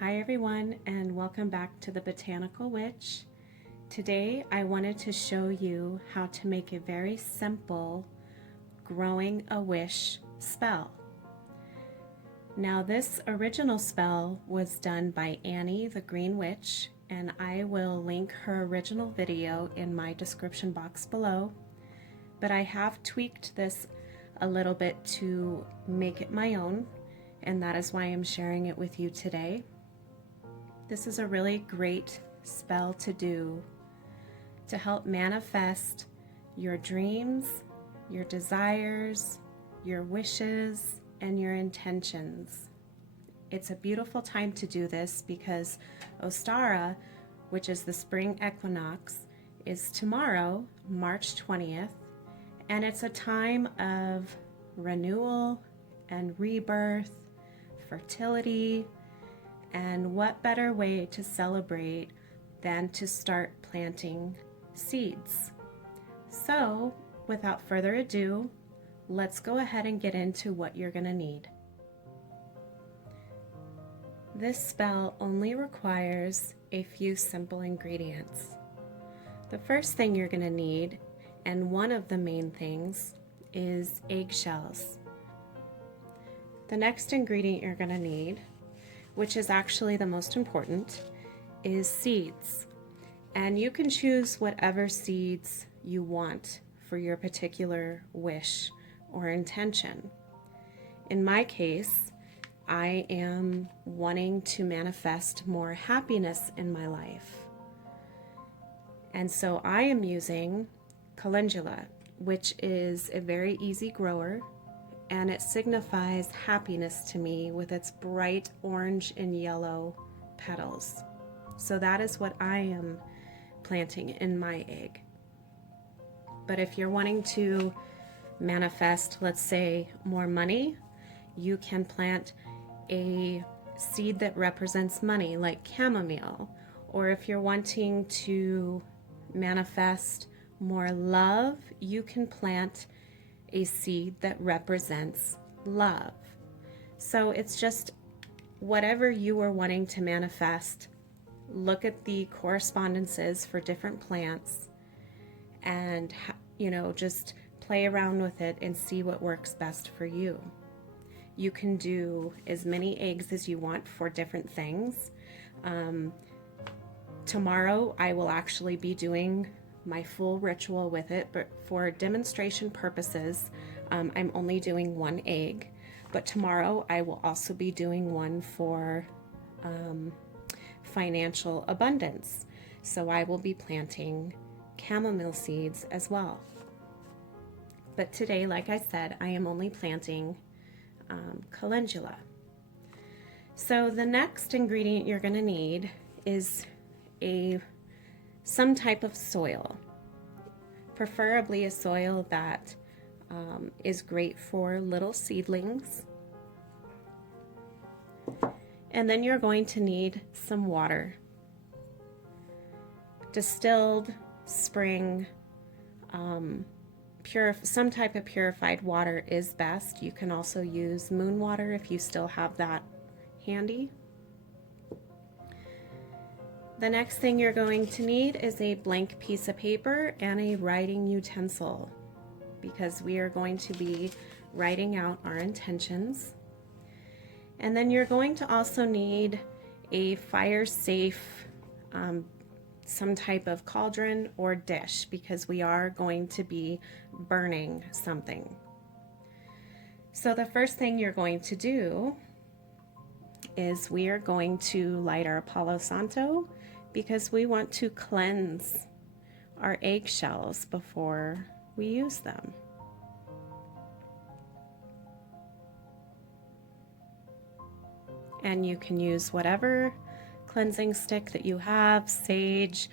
Hi everyone, and welcome back to the Botanical Witch. Today I wanted to show you how to make a very simple growing a wish spell. Now this original spell was done by Annie the Green Witch, and I will link her original video in my description box below, but I have tweaked this a little bit to make it my own, and that is why I'm sharing it with you today. This is a really great spell to do to help manifest your dreams, your desires, your wishes, and your intentions. It's a beautiful time to do this because Ostara, which is the spring equinox, is tomorrow, March 20th, and it's a time of renewal and rebirth, fertility, and what better way to celebrate than to start planting seeds. So, without further ado, let's go ahead and get into what you're going to need. This spell only requires a few simple ingredients. The first thing you're going to need, and one of the main things, is eggshells. The next ingredient you're going to need, which is actually the most important, is seeds. And you can choose whatever seeds you want for your particular wish or intention. In my case, I am wanting to manifest more happiness in my life. And so I am using calendula, which is a very easy grower, and it signifies happiness to me with its bright orange and yellow petals. So that is what I am planting in my egg. But if you're wanting to manifest, let's say, more money, you can plant a seed that represents money, like chamomile. Or if you're wanting to manifest more love, you can plant a seed that represents love. So it's just whatever you are wanting to manifest. Look at the correspondences for different plants and, just play around with it and see what works best for you. You can do as many eggs as you want for different things. Tomorrow I will actually be doing my full ritual with it, but for demonstration purposes, I'm only doing one egg. But tomorrow I will also be doing one for financial abundance. So I will be planting chamomile seeds as well. But today, like I said, I am only planting calendula. So the next ingredient you're going to need is some type of soil, preferably a soil that is great for little seedlings. And then you're going to need some water. Distilled, spring, some type of purified water is best. You can also use moon water if you still have that handy. The next thing you're going to need is a blank piece of paper and a writing utensil, because we are going to be writing out our intentions. And then you're going to also need a fire-safe, some type of cauldron or dish, because we are going to be burning something. So the first thing you're going to do is we are going to light our Palo Santo, because we want to cleanse our eggshells before we use them. And you can use whatever cleansing stick that you have, sage,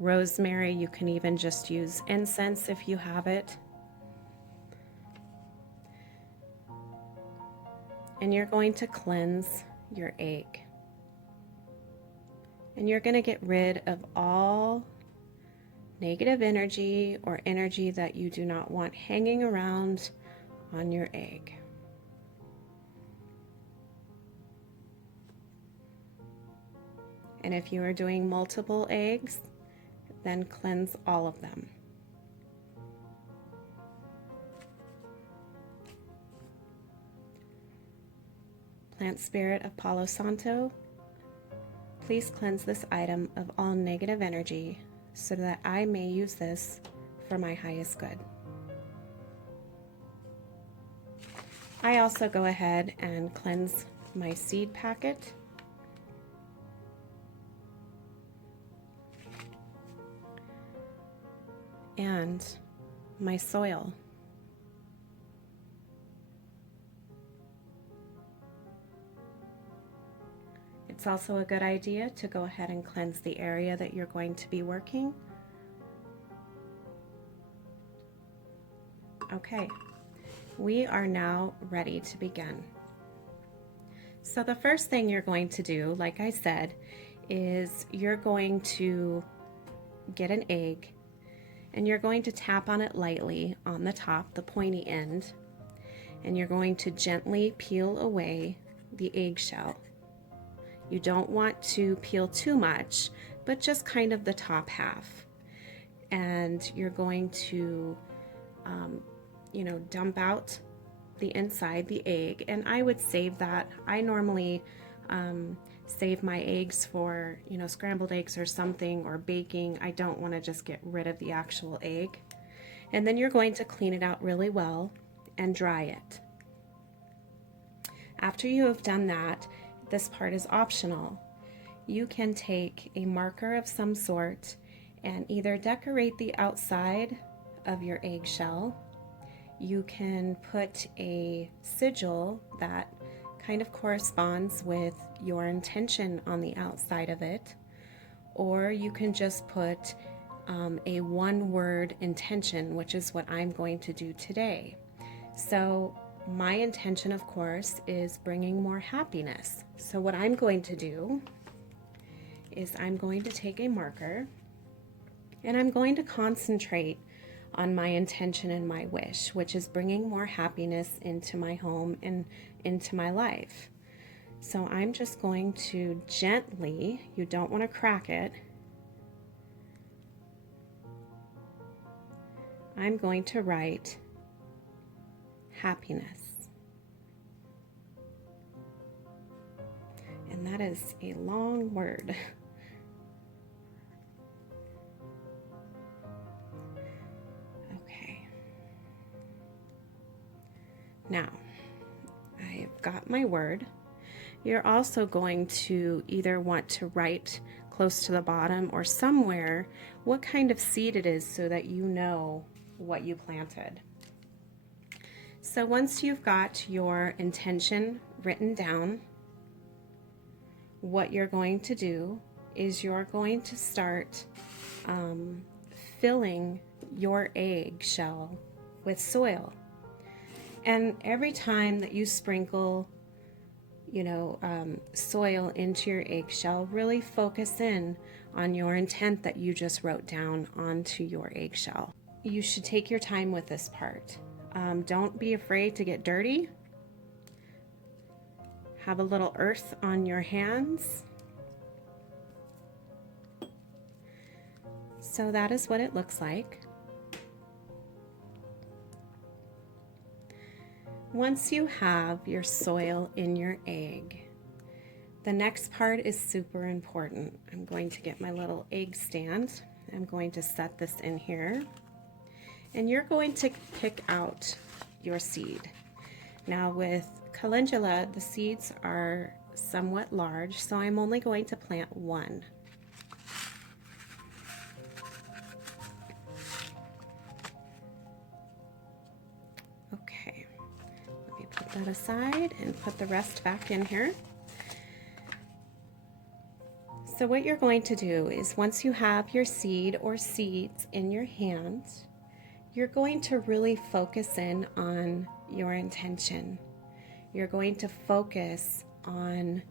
rosemary. You can even just use incense if you have it. And you're going to cleanse your egg. And you're going to get rid of all negative energy or energy that you do not want hanging around on your egg. And if you are doing multiple eggs, then cleanse all of them. Plant Spirit of Palo Santo, please cleanse this item of all negative energy so that I may use this for my highest good. I also go ahead and cleanse my seed packet. And my soil. It's also a good idea to go ahead and cleanse the area that you're going to be working. Okay, we are now ready to begin. So the first thing you're going to do, like I said, is you're going to get an egg and you're going to tap on it lightly on the top, the pointy end, and you're going to gently peel away the eggshell. You don't want to peel too much, but just kind of the top half. And you're going to, dump out the inside, the egg, and I would save that. I normally save my eggs for, scrambled eggs or something, or baking. I don't want to just get rid of the actual egg. And then you're going to clean it out really well and dry it. After you have done that, this part is optional. You can take a marker of some sort and either decorate the outside of your eggshell. You can put a sigil that kind of corresponds with your intention on the outside of it, or you can just put a one-word intention, which is what I'm going to do today. So my intention, of course, is bringing more happiness. So what I'm going to do is I'm going to take a marker and I'm going to concentrate on my intention and my wish, which is bringing more happiness into my home and into my life. So I'm just going to gently, you don't want to crack it, I'm going to write happiness. And that is a long word. Okay. Now, I've got my word. You're also going to either want to write close to the bottom or somewhere what kind of seed it is so that you know what you planted. So once you've got your intention written down, what you're going to do is you're going to start filling your eggshell with soil. And every time that you sprinkle, soil into your eggshell, really focus in on your intent that you just wrote down onto your eggshell. You should take your time with this part. Don't be afraid to get dirty. Have a little earth on your hands. So that is what it looks like. Once you have your soil in your egg, the next part is super important. I'm going to get my little egg stand. I'm going to set this in here. And you're going to pick out your seed. Now with calendula, the seeds are somewhat large, so I'm only going to plant one. Okay, let me put that aside and put the rest back in here. So what you're going to do is once you have your seed or seeds in your hand, you're going to really focus in on your intention. You're going to focus on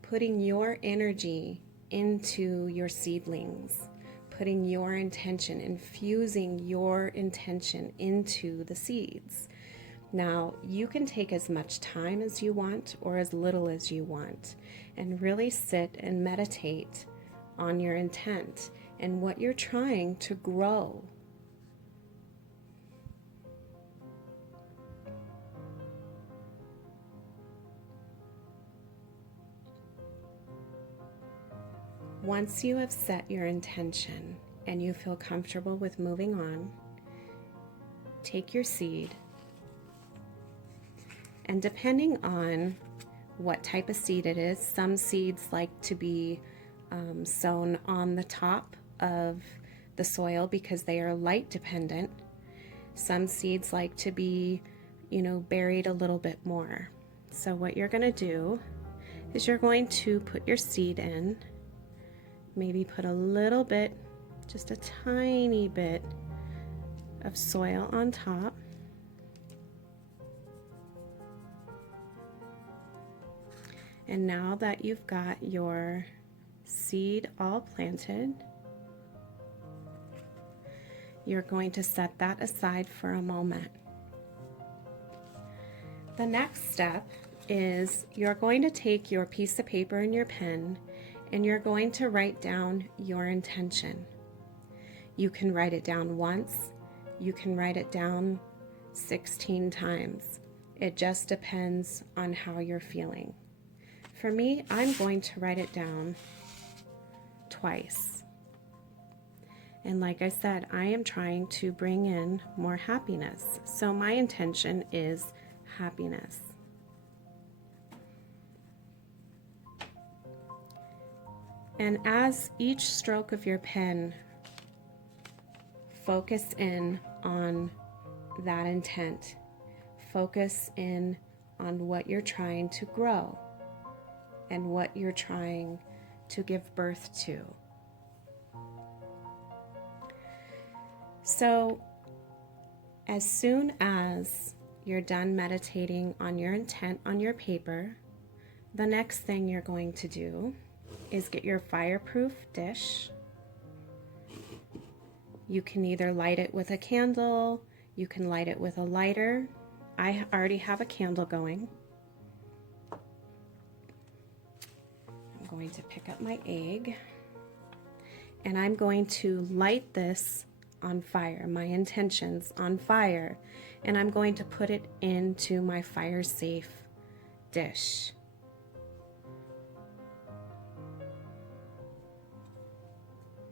putting your energy into your seedlings, putting your intention, infusing your intention into the seeds. Now, you can take as much time as you want or as little as you want and really sit and meditate on your intent and what you're trying to grow. Once you have set your intention and you feel comfortable with moving on, take your seed, and depending on what type of seed it is, some seeds like to be sown on the top of the soil because they are light dependent. Some seeds like to be, buried a little bit more. So what you're going to do is you're going to put your seed in, maybe put a little bit, just a tiny bit of soil on top. And now that you've got your seed all planted, you're going to set that aside for a moment. The next step is you're going to take your piece of paper and your pen and you're going to write down your intention. You can write it down once, you can write it down 16 times. It just depends on how you're feeling. For me, I'm going to write it down twice. And like I said, I am trying to bring in more happiness. So my intention is happiness. And as each stroke of your pen, focus in on that intent. Focus in on what you're trying to grow and what you're trying to give birth to. So, as soon as you're done meditating on your intent on your paper, the next thing you're going to do is get your fireproof dish. You can either light it with a candle, you can light it with a lighter. I already have a candle going. I'm going to pick up my egg and I'm going to light this on fire, my intentions on fire, and I'm going to put it into my fire safe dish.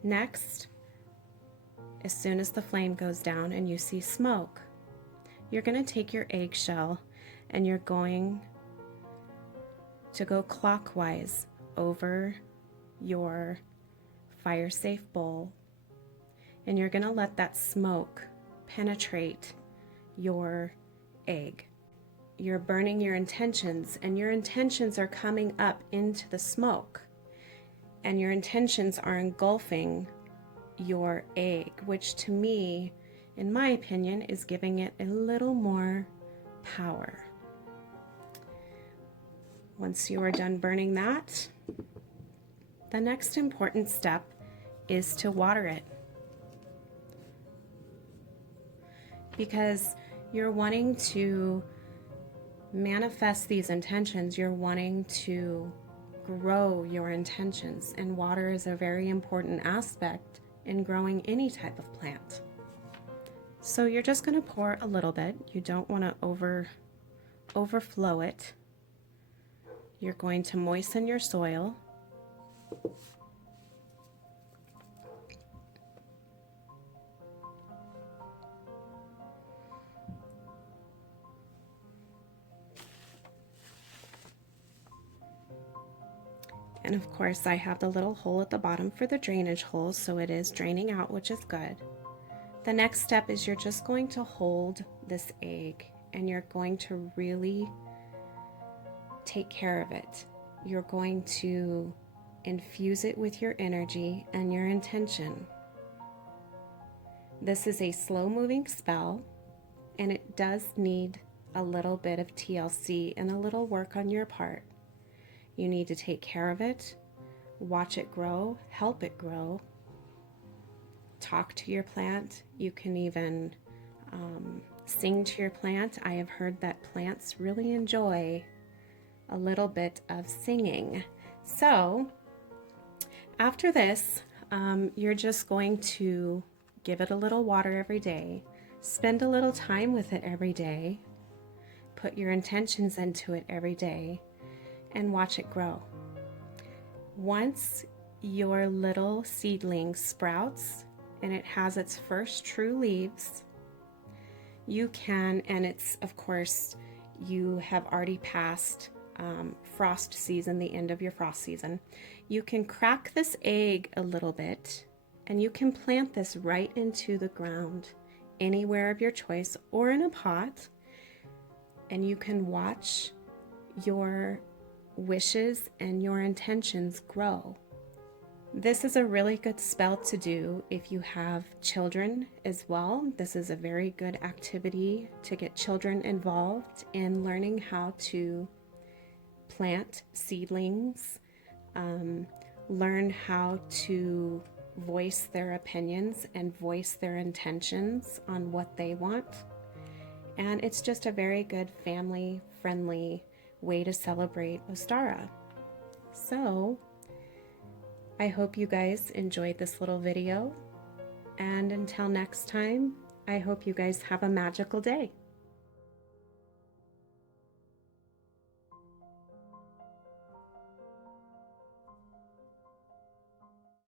Next, as soon as the flame goes down and you see smoke, you're going to take your eggshell and you're going to go clockwise over your fire safe bowl, and you're going to let that smoke penetrate your egg. You're burning your intentions, and your intentions are coming up into the smoke, and your intentions are engulfing your egg, which to me, in my opinion, is giving it a little more power. Once you are done burning that, the next important step is to water it. Because you're wanting to manifest these intentions, you're wanting to grow your intentions, and water is a very important aspect in growing any type of plant. So you're just going to pour a little bit. You don't want to overflow it. You're going to moisten your soil. And of course, I have the little hole at the bottom for the drainage hole, so it is draining out, which is good. The next step is you're just going to hold this egg and you're going to really take care of it. You're going to infuse it with your energy and your intention. This is a slow moving spell, and it does need a little bit of TLC and a little work on your part. You need to take care of it, watch it grow, help it grow, talk to your plant. You can even Sing to your plant. I have heard that plants really enjoy a little bit of singing. So after this, you're just going to give it a little water every day, spend a little time with it every day, put your intentions into it every day, and watch it grow. Once your little seedling sprouts and it has its first true leaves, you can, and it's, of course, you have already passed frost season, the end of your frost season, you can crack this egg a little bit and you can plant this right into the ground, anywhere of your choice or in a pot, and you can watch your wishes and your intentions grow. This is a really good spell to do if you have children as well. This is a very good activity to get children involved in learning how to plant seedlings, learn how to voice their opinions and voice their intentions on what they want. And it's just a very good family-friendly way to celebrate Ostara. So I hope you guys enjoyed this little video, and until next time, I hope you guys have a magical day.